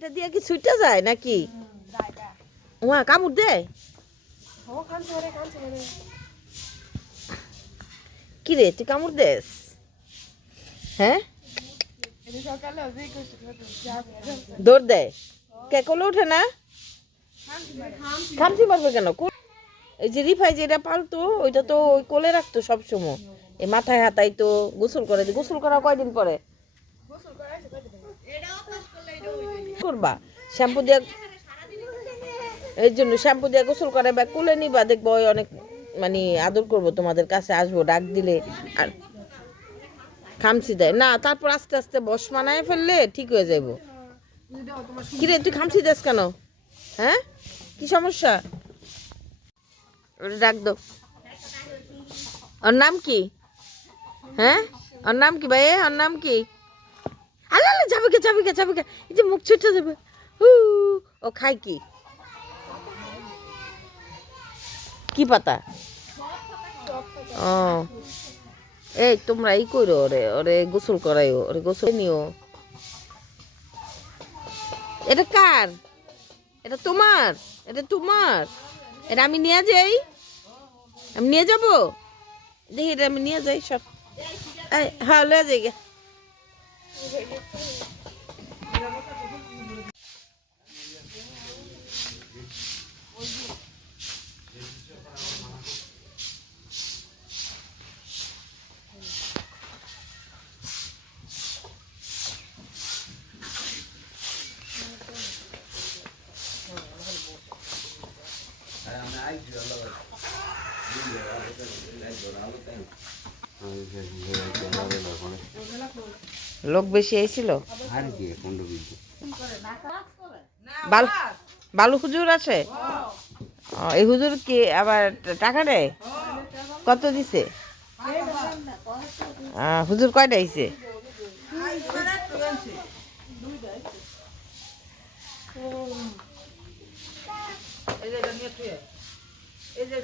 এটা দিয়ে কি ছুটে যায় নাকি? ওয়া কামড় দেয়? কি রে তুই কামড় দেস? হ্যাঁ দৌড় দেয় কে? কোলে ওঠে না? খামচি মারবে কেন? এই যে রিফাই যেটা পালতো ওইটা তো ওই কোলে রাখতো সবসময়, এই মাথায় হাতাই তো গোসল করে। গোসল করা কয়দিন পরে করবা? শ্যাম্পু দিয়ে, এই জন্য শ্যাম্পু দিয়ে গোসল করে বা কোলে নিবা, দেখবো ওই অনেক মানে আদর করবো, তোমাদের কাছে আসবো ডাক দিলে। আর খামচি দেয় না, তারপর আস্তে আস্তে বস মানায় ফেললে ঠিক হয়ে যাইব। কিরে তুই খামচি দেস কেন? হ্যাঁ কি সমস্যা? ওটা ডাক দো। ওর নাম কি? হ্যাঁ ওর নাম কি ভাই? ওর নাম কি? আল্লাহ আল্লাহ, যাবে কে যাবে কে যাবে কে? এই যে মুখ ছুটে যাবে। ও খায় কি? কি পাতা? ও এই তোমরা ই করো, ওরে ওরে গোসল করাইও, ওরে গোসল নিও। এটা কার? এটা তোমার? এটা তোমার? এটা আমি নিয়ে যাই? আমি নিয়ে যাব? দেখি এটা আমি নিয়ে যাই সব। হ্যাঁ লয়ে যাই গে। লোক বেশি আইছিল? বালু হুজুর আছে? এই হুজুর কি আবার টাকা দেয়? কত দিছে? হুজুর কয়টা আইছে? এই যে